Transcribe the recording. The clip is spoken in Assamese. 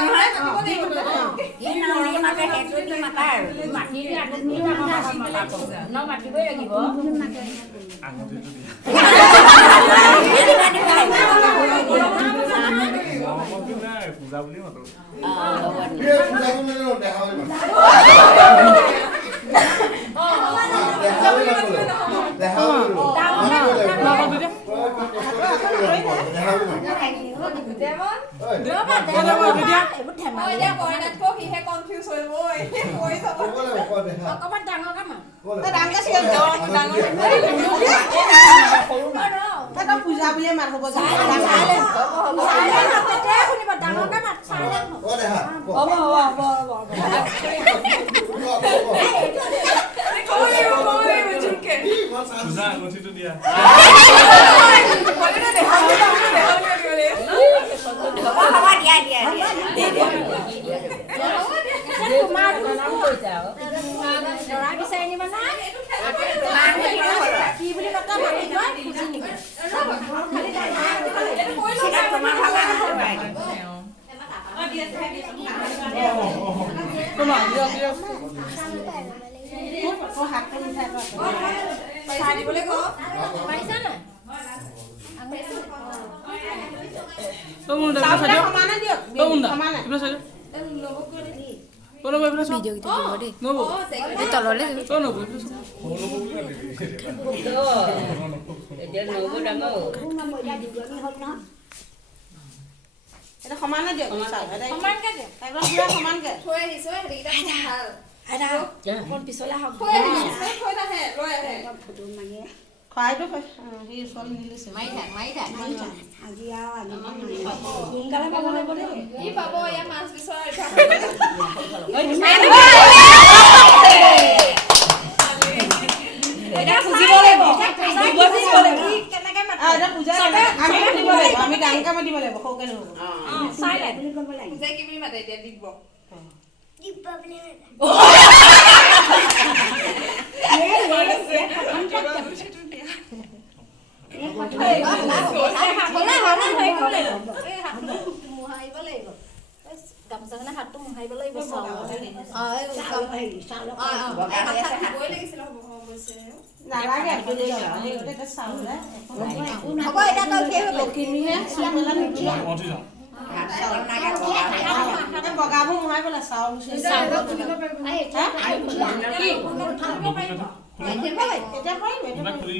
নহয় ই নৰি মাতে সেইটো মাতা আৰু মাতিলে আদমি ন মাতিবই লাগিব আঙুঠিটো দিয়া পূজা বুলি মাতো পূজা বুলিয়ে মাত হ'ব পূজা আঙুঠিটো দিয়া সমানে দিয়ক সমানকে দিয়ক একদম পুৰা সমানকে থৈ আহিছো হেৰিটা ভাল আদা কোন পিছলা হক থৈ আহে লৈ আহে ফটো মাগে খাইটো হি সল নিলিছে মাই থাক আজি আও আমি সোনকালে পাব লাগিব দেই কি পাব ইয়া মাছ বিচৰা এটা খুজিব লাগিব কেনেকে মাত এটা পূজা আমি দিব লাগিব আমি ডাঙৰকে মাতিব লাগিব সৌকে নহব চাইলেন্ট বুলি ক'ব লাগিব পূজা কি বুলি মাতে এতিয়া দিব বুলি গামচাখনে হাতটো মোহাৰিব লাগিব নালাগে হ'ব এতিয়া লখিমীহে বগাবোৰ মোহাই পেলাই চাউল এতিয়া পাৰিম